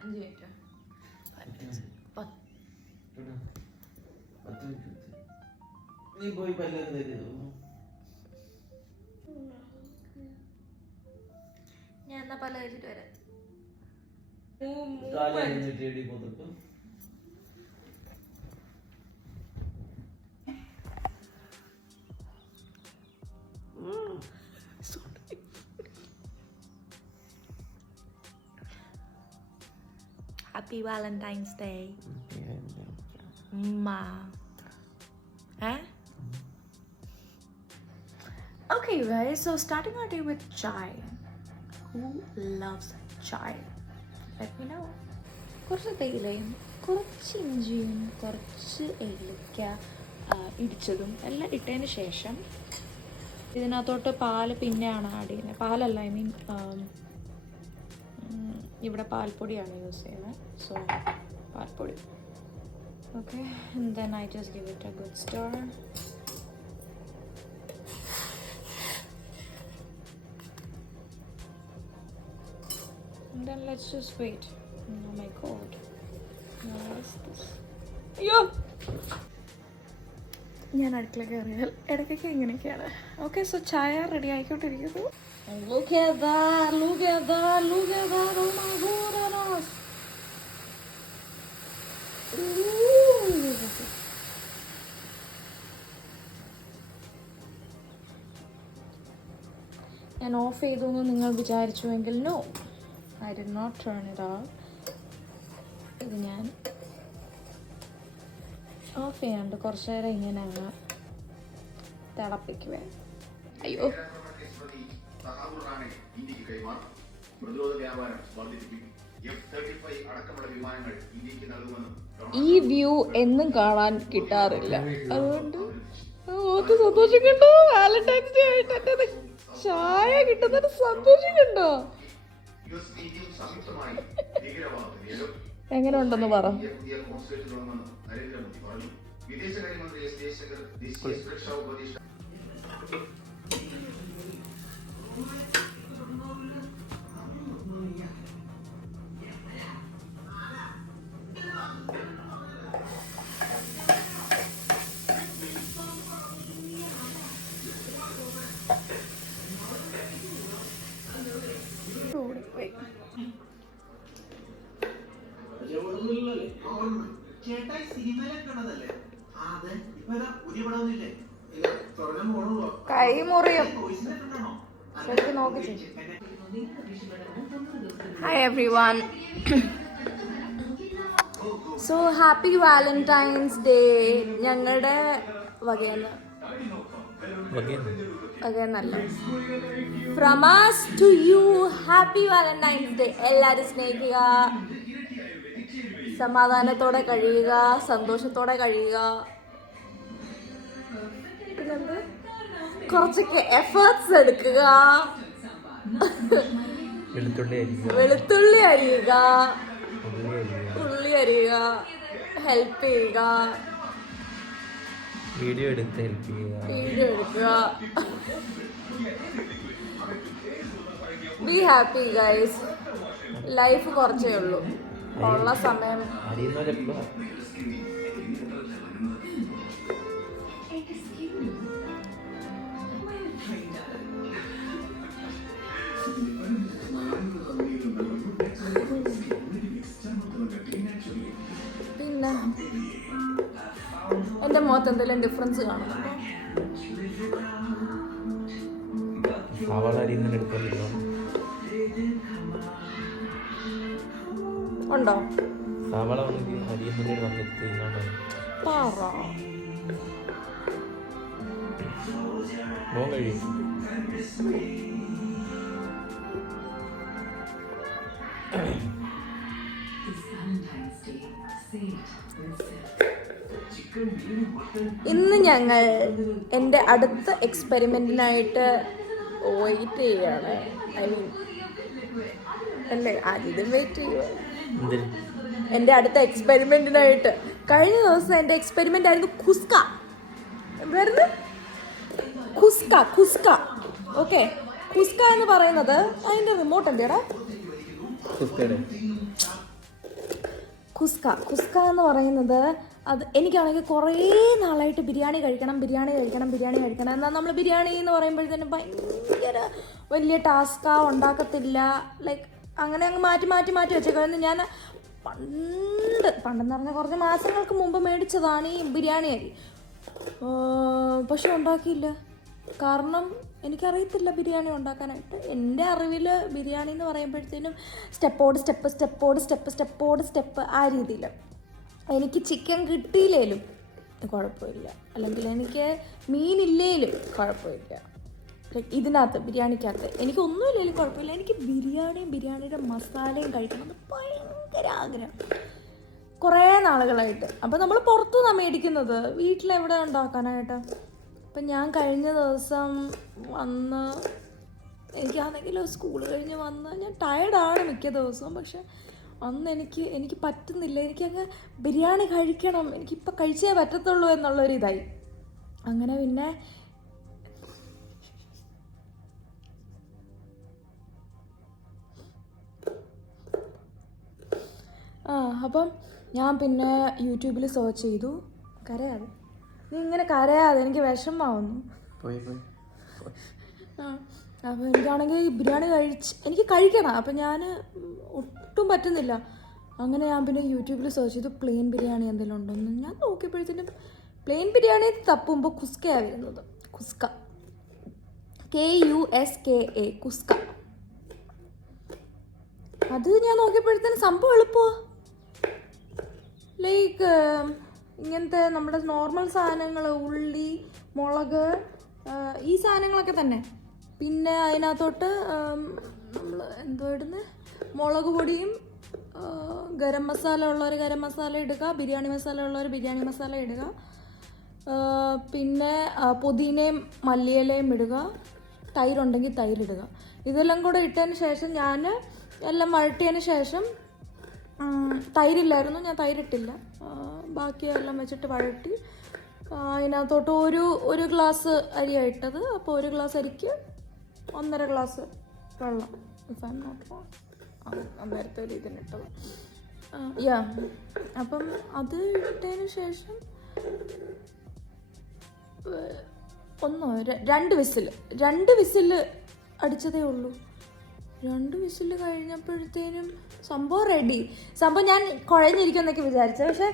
5 minute. നീ പോയി പല്ലൊക്കെ തരുമോ? ഞാൻ എന്നാ പല കഴിച്ചിട്ട് വരാം. Happy Valentine's Day. Ma. Eh? Okay guys, so starting our day with chai. Who loves chai? Let me know. കുറച്ച് തേയിലയും കുറച്ച് ഇഞ്ചിയും കുറച്ച് ഏലക്ക ഇടിച്ചതും എല്ലാം ഇട്ടതിന് ശേഷം ഇതിനകത്തോട്ട് പാൽ പിന്നെയാണ് ആഡ് ചെയ്യുന്നത്. പാലല്ല, ഐ മീൻ ഇവിടെ പാൽപ്പൊടിയാണ് യൂസ് ചെയ്യുന്നത്. സോ പാൽപ്പൊടി. Okay, and then I just give it a good stir. And then let's just wait. Oh my god. What is this? അയ്യോ, ഞാൻ അടുക്കള കയറിയാൽ ഇടയ്ക്കൊക്കെ ഇങ്ങനെയൊക്കെയാണ്. ഓക്കെ, സോ ചായ ready ആയിക്കൊണ്ടിരിക്കുന്നു. Look at that, look at that, look at that. Oh my goodness. ഞാൻ off ചെയ്തു എന്ന് നിങ്ങൾ വിചാരിച്ചുവെങ്കിൽ no, I did not turn it off. ഇത് ഞാൻ ഓഫ് ചെയ്യാണ്ട് കുറച്ച് നേരം ഇങ്ങനെ അങ്ങ് തിളപ്പിക്കുവേ. അയ്യോ, ഈ വ്യൂ എന്നും കാണാൻ കിട്ടാറില്ല. അതുകൊണ്ട് സന്തോഷം കണ്ടോ? വാലന്റൈൻസ് ഡേ ആയിട്ട് എന്റെ ചായ കിട്ടുന്നൊരു സന്തോഷം കണ്ടോ? എങ്ങനെ ഉണ്ടെന്ന് പറ. കൈ മുറിയും. Hi everyone, so happy Valentine's day. ഞങ്ങളുടെ വകയെന്നല്ല, from us to you, happy Valentine's day. എല്ലാവരും സ്നേഹിക്കുക, സമാധാനത്തോടെ കഴിയുക, സന്തോഷത്തോടെ കഴിയുക. കുറച്ചൊക്കെ എഫേർട്സ് എടുക്കുക, വെളുത്തുള്ളി അരിയുക, ഉള്ളി അരിയുക, ഹെൽപ്പ് ചെയ്യുക, വീഡിയോ എടുക്കുക. Be happy guys. ലൈഫ് കുറച്ചേ ഉള്ളൂ, ഉള്ള സമയം പിന്നെ എൻ്റെ മുഖത്ത് എന്തെങ്കിലും ഡിഫറൻസ് കാണുന്നുണ്ടോ? ഉണ്ടോ? ഇന്ന് ഞങ്ങൾ എൻ്റെ അടുത്ത എക്സ്പെരിമെന്റിനായിട്ട് വെയിറ്റ് ചെയ്യാണ്. ഐ മീൻ അല്ലേ, ആദ്യം വെയിറ്റ് ചെയ്യുക എൻ്റെ അടുത്ത എക്സ്പെരിമെന്റിനായിട്ട്. കഴിഞ്ഞ ദിവസം എൻ്റെ എക്സ്പെരിമെന്റ് ആയിരുന്നു ഖുസ്ക. എന്തായിരുന്നു? ഖുസ്ക. ഓക്കെ, ഖുസ്ക എന്ന് പറയുന്നത് അതിൻ്റെ റിമോട്ട് എന്തിടാ? കുസ്ക എന്ന് പറയുന്നത് അത് എനിക്കാണെങ്കിൽ കുറേ നാളായിട്ട് ബിരിയാണി കഴിക്കണം എന്നാൽ നമ്മൾ ബിരിയാണി എന്ന് പറയുമ്പോഴത്തേനും ഭയങ്കര വലിയ ടാസ്കാ, ഉണ്ടാക്കത്തില്ല. ലൈക്ക് അങ്ങനെ അങ്ങ് മാറ്റി വെച്ചേക്കായിരുന്നു. ഞാൻ പണ്ടെന്ന് പറഞ്ഞാൽ കുറച്ച് മാസങ്ങൾക്ക് മുമ്പ് മേടിച്ചതാണ് ഈ ബിരിയാണി അരി. പക്ഷെ ഉണ്ടാക്കിയില്ല. കാരണം എനിക്കറിയത്തില്ല ബിരിയാണി ഉണ്ടാക്കാനായിട്ട്. എൻ്റെ അറിവിൽ ബിരിയാണി എന്ന് പറയുമ്പോഴത്തേനും സ്റ്റെപ്പോട് സ്റ്റെപ്പ് ആ രീതിയിൽ. എനിക്ക് ചിക്കൻ കിട്ടിയില്ലേലും കുഴപ്പമില്ല, അല്ലെങ്കിൽ എനിക്ക് മീനില്ലേലും കുഴപ്പമില്ല. ലൈക്ക് ഇതിനകത്ത് ബിരിയാണിക്കകത്ത് എനിക്കൊന്നുമില്ലെങ്കിലും കുഴപ്പമില്ല, എനിക്ക് ബിരിയാണിയുടെ മസാലയും കഴിക്കണം എന്ന് ഭയങ്കര ആഗ്രഹം കുറേ നാളുകളായിട്ട്. അപ്പോൾ നമ്മൾ പുറത്തുനിന്നാണ് മേടിക്കുന്നത്, വീട്ടിലെവിടെ ഉണ്ടാക്കാനായിട്ട്. അപ്പം ഞാൻ കഴിഞ്ഞ ദിവസം വന്ന്, എനിക്കാണെങ്കിൽ സ്കൂൾ കഴിഞ്ഞ് വന്ന് ഞാൻ ടയർഡാണ് മിക്ക ദിവസവും. പക്ഷെ അന്ന് എനിക്ക് പറ്റുന്നില്ല, എനിക്കങ്ങ് ബിരിയാണി കഴിക്കണം, എനിക്കിപ്പോൾ കഴിച്ചേ പറ്റത്തുള്ളൂ എന്നുള്ളൊരിതായി. അങ്ങനെ പിന്നെ അപ്പം ഞാൻ പിന്നെ യൂട്യൂബിൽ സെർച്ച് ചെയ്തു. കരയാതെ, നീ ഇങ്ങനെ കരയാതെ, എനിക്ക് വിഷമാവുന്നു. അപ്പോൾ എനിക്കാണെങ്കിൽ ബിരിയാണി എനിക്ക് കഴിക്കണം. അപ്പം ഞാൻ ഒട്ടും പറ്റുന്നില്ല. അങ്ങനെ ഞാൻ പിന്നെ യൂട്യൂബിൽ സെർച്ച് ചെയ്തു പ്ലെയിൻ ബിരിയാണി എന്തെങ്കിലും ഉണ്ടോയെന്ന്. ഞാൻ നോക്കിയപ്പോഴത്തേനും പ്ലെയിൻ ബിരിയാണി തപ്പുമ്പോൾ കുസ്കയാണ് വരുന്നത്. കുസ്ക, KUSKA, കുസ്ക. അത് ഞാൻ നോക്കിയപ്പോഴത്തേനും സംഭവം എളുപ്പമാണ്. ലൈക്ക് ഇങ്ങനത്തെ നമ്മുടെ നോർമൽ സാധനങ്ങൾ, ഉള്ളി, മുളക്, ഈ സാധനങ്ങളൊക്കെ തന്നെ. പിന്നെ അതിനകത്തോട്ട് നമ്മൾ എന്തോ ഇടുന്നത്, മുളക് പൊടിയും, ഗരം മസാല ഉള്ളവർ ഗരം മസാല ഇടുക, ബിരിയാണി മസാല ഉള്ളവർ ബിരിയാണി മസാല ഇടുക, പിന്നെ പുതിനയും മല്ലിയിലയും ഇടുക, തൈരുണ്ടെങ്കിൽ തൈരിടുക. ഇതെല്ലാം കൂടെ ഇട്ടതിന് ശേഷം ഞാൻ എല്ലാം വഴറ്റിയതിന് ശേഷം, തൈരില്ലായിരുന്നു, ഞാൻ തൈരിട്ടില്ല, ബാക്കിയെല്ലാം വെച്ചിട്ട് വഴറ്റി അതിനകത്തോട്ട് ഒരു ഗ്ലാസ് അരിയാണ് ഇട്ടത്. അപ്പോൾ ഒരു ഗ്ലാസ് അരിക്ക് 1.5 ഗ്ലാസ് വെള്ളം, if I am not wrong, അന്നേരത്തെ ഒരു ഇതിനിട്ടത്. അപ്പം അത് ഇട്ടതിന് ശേഷം 2 വിസിൽ അടിച്ചതേ ഉള്ളൂ. 2 വിസിൽ കഴിഞ്ഞപ്പോഴത്തേനും സംഭവം റെഡി. സംഭവം ഞാൻ കുഴഞ്ഞിരിക്കുമെന്നൊക്കെ വിചാരിച്ചത്. പക്ഷെ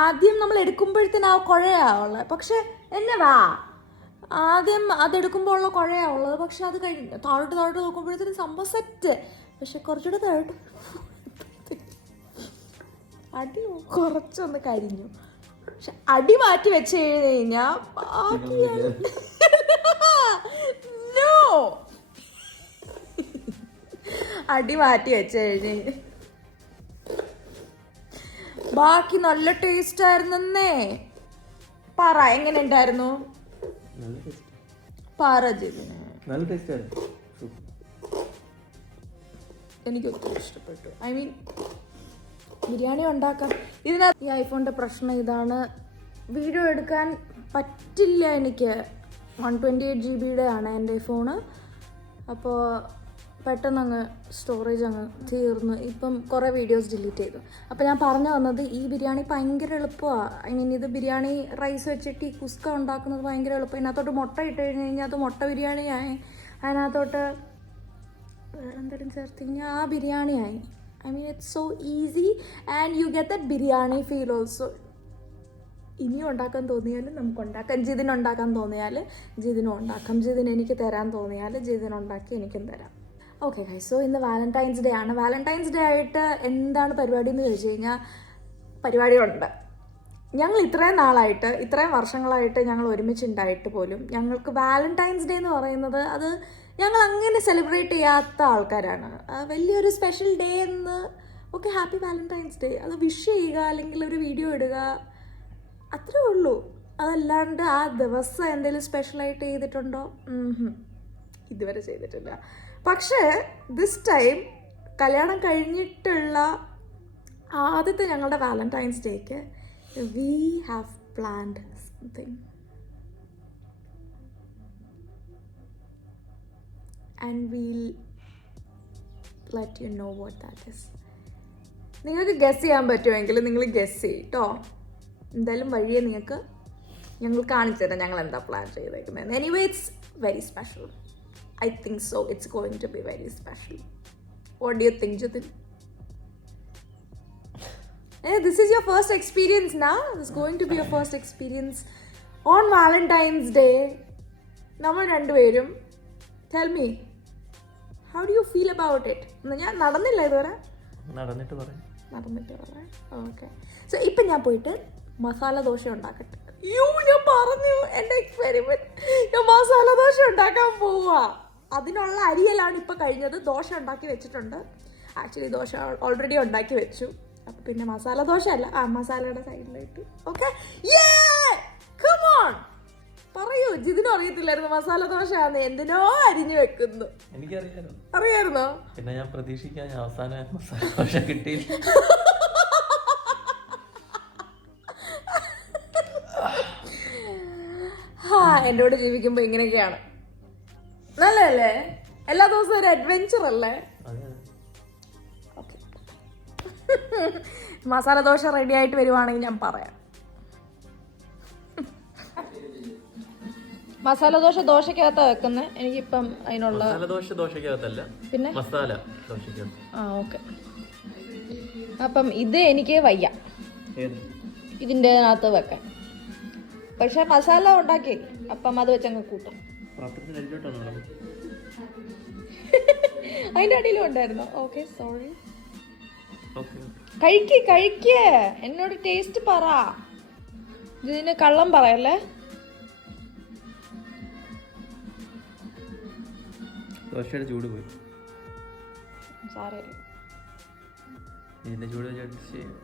ആദ്യം നമ്മൾ എടുക്കുമ്പോഴത്തേനും ആ കുഴയാവുള്ളത്. പക്ഷെ ആദ്യം അതെടുക്കുമ്പോൾ ഉള്ള കുഴയാവുള്ളത്. പക്ഷെ അത് കഴിഞ്ഞ് താഴോട്ട് നോക്കുമ്പോഴത്തേനും സംഭവം സെറ്റ്. പക്ഷെ കുറച്ചുകൂടെ താഴോട്ട് അടി കുറച്ചൊന്ന് കരിഞ്ഞു. പക്ഷെ അടി മാറ്റി വെച്ച് കഴിഞ്ഞാൽ അടി മാറ്റി വെച്ച് കഴിഞ്ഞ് ബാക്കി നല്ല ടേസ്റ്റ് ആയിരുന്നേ. പറ, എങ്ങനെ ഉണ്ടായിരുന്നു? പറ ജിതിന്. എനിക്ക് ഒത്തിരി ഇഷ്ടപ്പെട്ടു. ഐ മീൻ ബിരിയാണി ഉണ്ടാക്കാം. ഇതിനകത്ത് ഈ ഐഫോണിൻ്റെ പ്രശ്നം ഇതാണ്, വീഡിയോ എടുക്കാൻ പറ്റില്ല എനിക്ക്. 128 GB ആണ് എൻ്റെ ഫോണ്. അപ്പോൾ പെട്ടെന്ന് അങ്ങ് സ്റ്റോറേജ് അങ്ങ് തീർന്നു. ഇപ്പം കുറേ വീഡിയോസ് ഡിലീറ്റ് ചെയ്തു. അപ്പോൾ ഞാൻ പറഞ്ഞു വന്നത്, ഈ ബിരിയാണി ഭയങ്കര എളുപ്പമാണ്. ഐ മീൻ ഇത് ബിരിയാണി റൈസ് വെച്ചിട്ട് ഈ കുസ്ക ഉണ്ടാക്കുന്നത് ഭയങ്കര എളുപ്പം. ഇതിനകത്തോട്ട് മുട്ട ഇട്ട് കഴിഞ്ഞാൽ അത് മുട്ട ബിരിയാണിയായി. അതിനകത്തോട്ട് വേറെന്തെങ്കിലും ചേർത്ത് കഴിഞ്ഞാൽ ആ ബിരിയാണിയായി. I mean it's so easy and you get that biryani feel also. ഇനിയും ഉണ്ടാക്കാൻ തോന്നിയാൽ നമുക്ക് ഉണ്ടാക്കാം. ജിതിനുണ്ടാക്കാൻ തോന്നിയാൽ ജിതിനും ഉണ്ടാക്കാം. ജിതിന് എനിക്ക് തരാൻ തോന്നിയാൽ ജിതിനുണ്ടാക്കി എനിക്കും തരാം. ഓക്കെ ഗൈസ്, സോ ഇന്ന് വാലന്റൈൻസ് ഡേ ആണ്. വാലന്റൈൻസ് ഡേ ആയിട്ട് എന്താണ് പരിപാടി എന്ന് ചോദിച്ചു കഴിഞ്ഞാൽ പരിപാടിയുണ്ട്. ഞങ്ങൾ ഇത്രയും വർഷങ്ങളായിട്ട് ഞങ്ങൾ ഒരുമിച്ചുണ്ടായിട്ട് പോലും ഞങ്ങൾക്ക് വാലന്റൈൻസ് ഡേ എന്ന് പറയുന്നത് അത് ഞങ്ങൾ അങ്ങനെ സെലിബ്രേറ്റ് ചെയ്യാത്ത ആൾക്കാരാണ്. വലിയൊരു സ്പെഷ്യൽ ഡേ എന്ന്, ഓക്കെ ഹാപ്പി വാലന്റൈൻസ് ഡേ, അത് വിഷ് ചെയ്യുക അല്ലെങ്കിൽ ഒരു വീഡിയോ ഇടുക, അത്രേ ഉള്ളൂ. അതല്ലാണ്ട് ആ ദിവസം എന്തെങ്കിലും സ്പെഷ്യലായിട്ട് ചെയ്തിട്ടുണ്ടോ? ഇതുവരെ ചെയ്തിട്ടില്ല. പക്ഷേ ദിസ് ടൈം കല്യാണം കഴിഞ്ഞിട്ടുള്ള ആദ്യത്തെ ഞങ്ങളുടെ വാലന്റൈൻസ് ഡേക്ക് we have planned something and we'll let you know what that is. നിങ്ങൾക്ക് ഗസ് ചെയ്യാൻ പറ്റുമെങ്കിൽ നിങ്ങൾ ഗസ് ചെയ്യും കേട്ടോ. എന്തായാലും വഴിയെ നിങ്ങൾക്ക് ഞങ്ങൾ കാണിച്ചു തരാം ഞങ്ങൾ എന്താ പ്ലാൻ ചെയ്തേക്കുന്നത്. Anyway it's very special. I think so it's going to be very special. What do you think Jithin? This is your first experience now. It's going to be your first experience on Valentine's Day. നമ്മൾ രണ്ടുപേരും. Tell me, how do you feel about it? ഞാൻ നടന്നില്ല ഇതുവരെ. നടന്നിട്ട് പറയാം. Okay. So ഇപ്പം ഞാൻ പോയിട്ട് മസാല ദോശ ഉണ്ടാക്കട്ടെ. ഞാൻ പറഞ്ഞു എൻ്റെ എക്സ്പെരിമെന്റ്. ഞാൻ മസാല ദോശ ഉണ്ടാക്കാൻ പോവാ. അതിനുള്ള അരിയലാണ് ഇപ്പം കഴിഞ്ഞത്. ദോശ ഉണ്ടാക്കി വെച്ചിട്ടുണ്ട്. ആക്ച്വലി ദോശ ഓൾറെഡി ഉണ്ടാക്കി വെച്ചു. അപ്പം പിന്നെ മസാല ദോശ അല്ല, മസാലയുടെ സൈഡിലായിട്ട്. ഓക്കെ, പറയൂ. ജിതിനും അറിയത്തില്ലായിരുന്നു മസാല ദോശ ആണെന്ന്. എന്തിനോ അരിഞ്ഞു വെക്കുന്നു. അറിയായിരുന്നോ? പിന്നെ ഞാൻ പ്രതീക്ഷിക്കാൻ അവസാനം മസാല ദോശ കിട്ടിയില്ല. എന്നോട് ജീവിക്കുമ്പോ ഇങ്ങനെയൊക്കെയാണ്. നല്ലല്ലേ? എല്ലാ ദിവസവും ഒരു അഡ്വെഞ്ചർ അല്ലേ? മസാല ദോശ റെഡി ആയിട്ട് വരുവാണെങ്കിൽ ഞാൻ പറയാം. മസാല ദോശ ദോശക്കകത്താ വെക്കുന്നത്. എനിക്കിപ്പം അതിനുള്ള ദോശക്കകത്തല്ല, പിന്നെ മസാല ദോശക്കകത്ത്. ഓക്കെ. അപ്പം ഇത് എനിക്ക് വയ്യ ഇതിൻ്റെ അകത്ത് വെക്കാൻ. പക്ഷെ മസാല ഉണ്ടാക്കി അപ്പം അത് വെച്ചങ്ങ് കൂട്ടും. അതിൻ്റെ അടിയിലും ഉണ്ടായിരുന്നോ? Okay, sorry. കഴിക്കേ. എന്നോട് ടേസ്റ്റ് പറ. ഇതിന് കള്ളം പറയല്ലേ. ദോശയുടെ ചൂട് പോയി. സാരമില്ല. ഇതിന്റെ ചൂട് അഡ്ജസ്റ്റ് ചെയ്യും.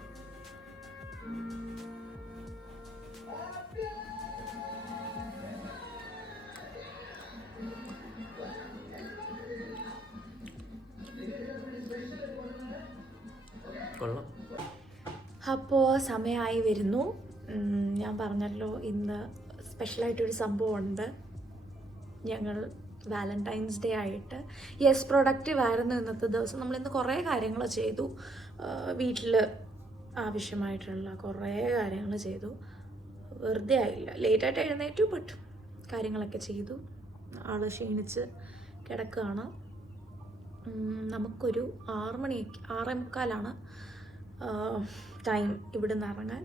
അപ്പോൾ സമയമായി വരുന്നു. ഞാൻ പറഞ്ഞല്ലോ ഇന്ന് സ്പെഷ്യലായിട്ടൊരു സംഭവമുണ്ട്. ഞങ്ങൾ വാലന്റൈൻസ് ഡേ ആയിട്ട് പ്രൊഡക്റ്റീവ് ആയിരുന്നു ഇന്നത്തെ ദിവസം. നമ്മളിന്ന് കുറേ കാര്യങ്ങൾ ചെയ്തു. വീട്ടിൽ ആവശ്യമായിട്ടുള്ള കുറേ കാര്യങ്ങൾ ചെയ്തു. വെറുതെ ആയില്ല. ലേറ്റായിട്ട് എഴുന്നേറ്റു, ബട്ട് കാര്യങ്ങളൊക്കെ ചെയ്തു. ആൾ ക്ഷീണിച്ച് കിടക്കുകയാണ്. നമുക്കൊരു 6:45 ടൈം ഇവിടെ നിന്ന് ഇറങ്ങാൻ.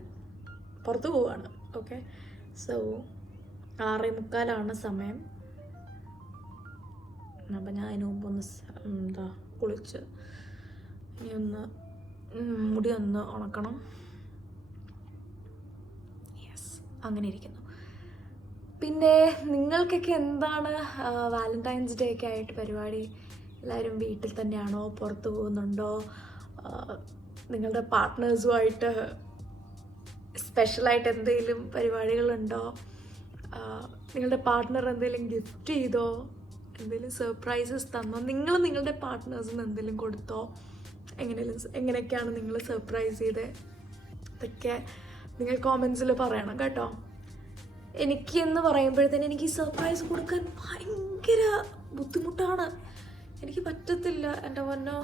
പുറത്ത് പോവാണ്. ഓക്കെ, സോ 6:45 സമയം. അപ്പം ഞാൻ അതിന് മുമ്പ് ഒന്ന് കുളിച്ച് ഇനി ഒന്ന് മുടി ഒന്ന് ഉണക്കണം. അങ്ങനെ ഇരിക്കുന്നു. പിന്നെ നിങ്ങൾക്കൊക്കെ എന്താണ് വാലന്റൈൻസ് ഡേ ഒക്കെ ആയിട്ട് പരിപാടി? എല്ലാവരും വീട്ടിൽ തന്നെയാണോ? പുറത്ത് പോകുന്നുണ്ടോ? നിങ്ങളുടെ പാർട്ട്നേഴ്സുമായിട്ട് സ്പെഷ്യലായിട്ട് എന്തെങ്കിലും പരിപാടികളുണ്ടോ? നിങ്ങളുടെ പാർട്ട്ണർ എന്തെങ്കിലും ഗിഫ്റ്റ് ചെയ്തോ? എന്തെങ്കിലും സർപ്രൈസസ് തന്നോ? നിങ്ങൾ നിങ്ങളുടെ പാർട്ട്നേഴ്സിന് എന്തെങ്കിലും കൊടുത്തോ? എങ്ങനെയൊക്കെയാണ് നിങ്ങൾ സർപ്രൈസ് ചെയ്തത്? ഇതൊക്കെ നിങ്ങൾ കോമെൻറ്റ്സിൽ പറയണം കേട്ടോ. എന്ന് പറയുമ്പോഴത്തേന് എനിക്ക് സർപ്രൈസ് കൊടുക്കാൻ ഭയങ്കര ബുദ്ധിമുട്ടാണ്. എനിക്ക് പറ്റത്തില്ല എൻ്റെ പൊന്നോ.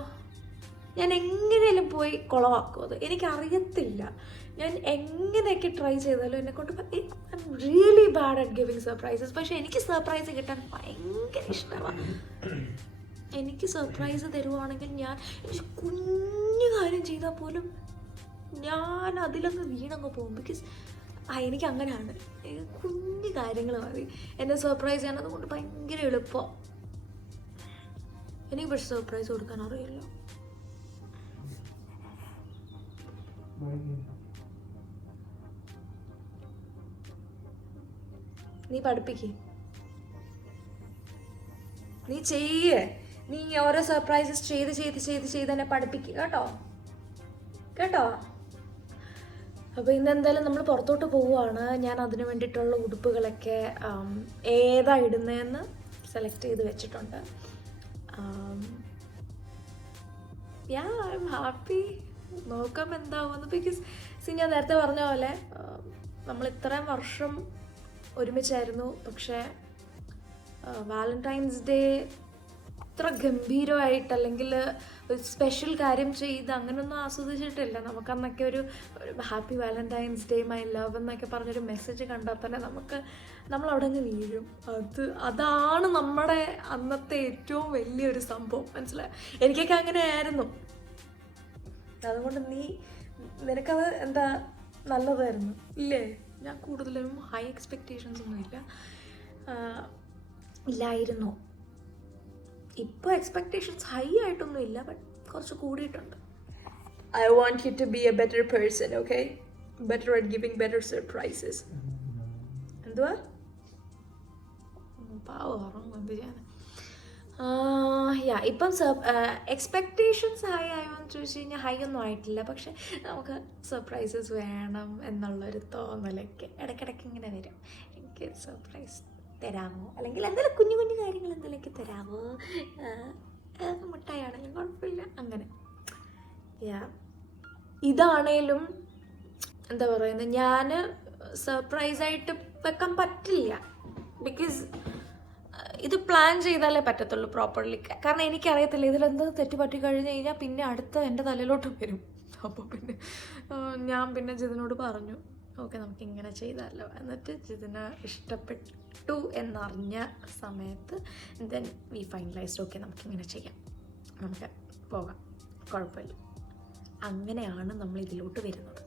ഞാൻ എങ്ങനെയും പോയി കുളവാക്കും. അത് എനിക്കറിയത്തില്ല. ഞാൻ എങ്ങനെയൊക്കെ ട്രൈ ചെയ്താലും എന്നെക്കൊണ്ട് I am really bad at giving surprises. പക്ഷെ എനിക്ക് സർപ്രൈസ് കിട്ടാൻ ഭയങ്കര ഇഷ്ടമാണ്. എനിക്ക് സർപ്രൈസ് തരുവാണെങ്കിൽ ഞാൻ കുഞ്ഞു കാര്യം ചെയ്താൽ പോലും ഞാൻ അതിലങ്ങ് വീണങ്ങ് പോകും. ബിക്കോസ് എനിക്ക് അങ്ങനെയാണ്. കുഞ്ഞു കാര്യങ്ങൾ മതി എന്നെ സർപ്രൈസ് ചെയ്യാൻ. അതുകൊണ്ട് ഭയങ്കര എളുപ്പമാണ്. എനിക്ക് പക്ഷെ സർപ്രൈസ് കൊടുക്കാൻ അറിയില്ല. നീ പഠിപ്പിക്കേ, നീ ചെയ്യേ, നീ ഓരോ സർപ്രൈസസ് ചെയ്ത് എന്നെ പഠിപ്പിക്കുക കേട്ടോ. അപ്പോൾ ഇന്ന് എന്തായാലും നമ്മൾ പുറത്തോട്ട് പോവുകയാണ്. ഞാൻ അതിന് വേണ്ടിയിട്ടുള്ള ഉടുപ്പുകളൊക്കെ ഏതാ ഇടുന്നതെന്ന് സെലക്ട് ചെയ്ത് വെച്ചിട്ടുണ്ട്. I am happy. നോക്കാം എന്താവുമെന്ന്. ബിക്കോസ് ഞാൻ നേരത്തെ പറഞ്ഞ പോലെ നമ്മൾ ഇത്രയും വർഷം ഒരുമിച്ചായിരുന്നു. പക്ഷേ വാലന്റൈൻസ് ഡേ ഇത്ര ഗംഭീരമായിട്ട് അല്ലെങ്കിൽ ഒരു സ്പെഷ്യൽ കാര്യം ചെയ്ത് അങ്ങനെയൊന്നും ആസ്വദിച്ചിട്ടില്ല. നമുക്കന്നൊക്കെ ഒരു happy Valentine's day my love എന്നൊക്കെ പറഞ്ഞൊരു മെസ്സേജ് കണ്ടാൽ തന്നെ നമ്മൾ അവിടെ നിന്ന് വീഴും. അതാണ് നമ്മുടെ അന്നത്തെ ഏറ്റവും വലിയൊരു സംഭവം. മനസ്സിലായോ? എനിക്കൊക്കെ അങ്ങനെ ആയിരുന്നു. അതുകൊണ്ട് നിനക്കത് എന്താ നല്ലതായിരുന്നു ഇല്ലേ? ഞാൻ കൂടുതലും ഹൈ എക്സ്പെക്റ്റേഷൻസ് ഒന്നും ഇല്ലായിരുന്നു. ഇപ്പോൾ എക്സ്പെക്റ്റേഷൻസ് ഹൈ ആയിട്ടൊന്നും ഇല്ല, ബട്ട് കുറച്ച് കൂടിയിട്ടുണ്ട്. I want you to be a better person, okay? Better at giving better surprises. എന്തുവാ പാവം എന്ത് ചെയ്യാൻ? ഇപ്പം എക്സ്പെക്റ്റേഷൻസ് ഹൈ ആയോന്ന് ചോദിച്ചു കഴിഞ്ഞാൽ ഹൈ ഒന്നും ആയിട്ടില്ല. പക്ഷെ നമുക്ക് സർപ്രൈസസ് വേണം എന്നുള്ളൊരു തോന്നലൊക്കെ ഇടയ്ക്കിടയ്ക്ക് ഇങ്ങനെ വരും. എനിക്ക് സർപ്രൈസ് തരാമോ, അല്ലെങ്കിൽ എന്തെങ്കിലും കുഞ്ഞു കുഞ്ഞു കാര്യങ്ങൾ എന്തെങ്കിലുമൊക്കെ തരാമോ, മുട്ടായാണെങ്കിലും കുഴപ്പമില്ല, അങ്ങനെ. ഇതാണേലും എന്താ പറയുന്നത്, ഞാൻ സർപ്രൈസായിട്ട് വെക്കാൻ പറ്റില്ല. ബിക്കോസ് ഇത് പ്ലാൻ ചെയ്താലേ പറ്റത്തുള്ളൂ പ്രോപ്പർലി. കാരണം എനിക്കറിയത്തില്ല ഇതിലെന്ത് തെറ്റ് പറ്റി കഴിഞ്ഞ് കഴിഞ്ഞാൽ പിന്നെ അടുത്ത എൻ്റെ തലയിലോട്ട് വരും. അപ്പോൾ പിന്നെ ഞാൻ ജിതിനോട് പറഞ്ഞു, ഓക്കെ നമുക്കിങ്ങനെ ചെയ്താലോ. എന്നിട്ട് ജിതിന് ഇഷ്ടപ്പെട്ടു എന്നറിഞ്ഞ സമയത്ത് ദെൻ വി ഫൈനലൈസ്ഡ്, ഓക്കെ നമുക്കിങ്ങനെ ചെയ്യാം, നമുക്ക് പോകാം, കുഴപ്പമില്ല. അങ്ങനെയാണ് നമ്മൾ ഇതിലോട്ട് വരുന്നത്.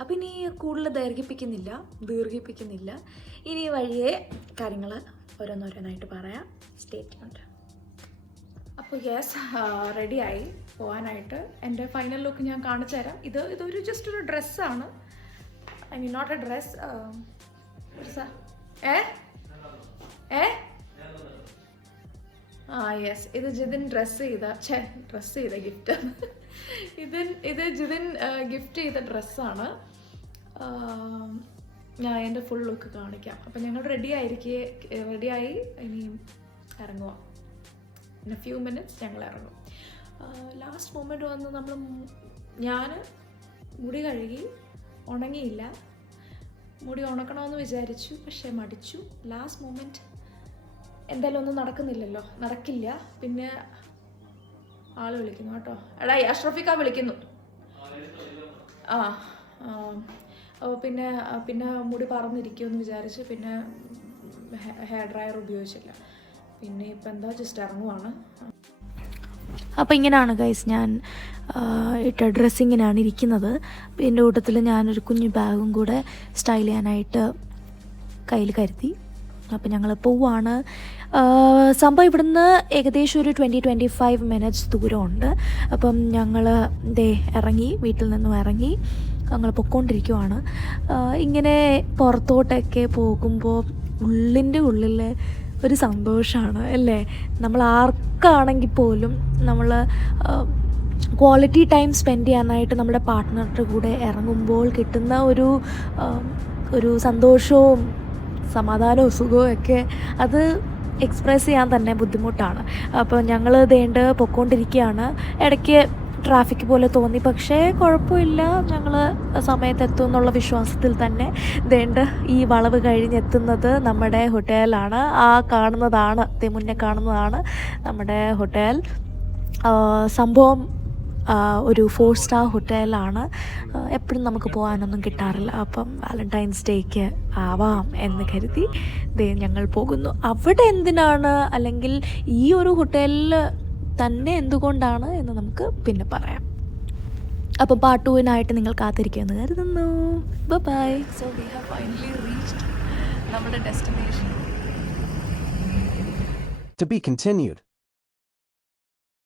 അപ്പം ഇനി കൂടുതൽ ദീർഘിപ്പിക്കുന്നില്ല. ഇനി വഴിയെ കാര്യങ്ങൾ ഓരോന്നോരോന്നായിട്ട് പറയാം. Stay tuned. അപ്പോൾ റെഡിയായി പോകാനായിട്ട്. എൻ്റെ ഫൈനൽ ലുക്ക് ഞാൻ കാണിച്ചു തരാം. ഇതൊരു ജസ്റ്റ് ഒരു ഡ്രസ്സാണ്. I mean not a dress. ഇത് ജിതിൻ ഡ്രസ്സ് ചെയ്ത ഗിഫ്റ്റ്. ഇത് ജിതിൻ ഗിഫ്റ്റ് ചെയ്ത ഡ്രസ്സാണ്. ഞാൻ എൻ്റെ ഫുൾ ലുക്ക് കാണിക്കാം. അപ്പം ഞങ്ങൾ റെഡിയായി ഇനി ഇറങ്ങുക. ഇൻ എ ഫ്യൂ മിനിറ്റ്സ് ഞങ്ങൾ ഇറങ്ങും. ലാസ്റ്റ് മൊമെൻറ്റ് വന്ന് ഞാൻ മുടി കഴുകി ഉണങ്ങിയില്ല. മുടി ഉണക്കണമെന്ന് വിചാരിച്ചു, പക്ഷേ മടിച്ചു. ലാസ്റ്റ് മൊമെൻറ്റ് എന്തായാലും ഒന്നും നടക്കില്ല. പിന്നെ ആൾ വിളിക്കുന്നു കേട്ടോ. എടാ അഷ്റഫിക്ക വിളിക്കുന്നു. പിന്നെ മുടി പറന്നിരിക്കുമെന്ന് വിചാരിച്ച് പിന്നെ ഹെയർ ഡ്രയർ ഉപയോഗിച്ചില്ല. പിന്നെ ഇപ്പം എന്താ ജസ്റ്റ് ഇറങ്ങുവാണ്. അപ്പോൾ ഇങ്ങനെയാണ് ഗൈസ് ഞാൻ ഇട്ട ഡ്രസ്സിങ്ങിനാണ് ഇരിക്കുന്നത്. എൻ്റെ കൂട്ടത്തിൽ ഞാനൊരു കുഞ്ഞു ബാഗും കൂടെ സ്റ്റൈൽ ചെയ്യാനായിട്ട് കയ്യിൽ കരുതി. അപ്പം ഞങ്ങൾ പോവാണ്. സംഭവം ഇവിടുന്ന് ഏകദേശം ഒരു 20-25 മിനിറ്റ്സ് ദൂരമുണ്ട്. അപ്പം ഞങ്ങൾ വീട്ടിൽ നിന്നും ഇറങ്ങി ഞങ്ങൾ പൊയ്ക്കൊണ്ടിരിക്കുവാണ്. ഇങ്ങനെ പുറത്തോട്ടൊക്കെ പോകുമ്പോൾ ഉള്ളിൻ്റെ ഉള്ളിൽ ഒരു സന്തോഷമാണ് അല്ലേ? നമ്മൾ ആർക്കാണെങ്കിൽ പോലും നമ്മൾ ക്വാളിറ്റി ടൈം സ്പെൻഡ് ചെയ്യാനായിട്ട് നമ്മുടെ പാർട്ട്ണറുടെ കൂടെ ഇറങ്ങുമ്പോൾ കിട്ടുന്ന ഒരു സന്തോഷവും സമാധാനവും സുഖവും ഒക്കെ അത് എക്സ്പ്രസ് ചെയ്യാൻ തന്നെ ബുദ്ധിമുട്ടാണ്. അപ്പോൾ ഞങ്ങൾ പൊയ്ക്കൊണ്ടിരിക്കുകയാണ്. ഇടയ്ക്ക് ട്രാഫിക് പോലെ തോന്നി, പക്ഷേ കുഴപ്പമില്ല, ഞങ്ങൾ സമയത്തെത്തും എന്നുള്ള വിശ്വാസത്തിൽ തന്നെ ഈ വളവ് കഴിഞ്ഞെത്തുന്നത് നമ്മുടെ ഹോട്ടലാണ്. മുന്നേ കാണുന്നതാണ് നമ്മുടെ ഹോട്ടൽ. സംഭവം ഒരു 4-star ഹോട്ടലാണ്. എപ്പോഴും നമുക്ക് പോകാനൊന്നും കിട്ടാറില്ല. അപ്പം വാലന്റൈൻസ് ഡേക്ക് ആവാം എന്ന് കരുതി ഞങ്ങൾ പോകുന്നു. അവിടെ എന്തിനാണ്, അല്ലെങ്കിൽ ഈ ഒരു ഹോട്ടലിൽ തന്നെ എന്തുകൊണ്ടാണ് എന്ന് നമുക്ക് പിന്നെ പറയാം. അപ്പോൾ പാർട്ട് 2 നിങ്ങൾ കാത്തിരിക്കുമെന്ന് കരുതുന്നു. Bye. So we have finally reached നമ്മുടെ ഡെസ്റ്റിനേഷൻ. To be continued.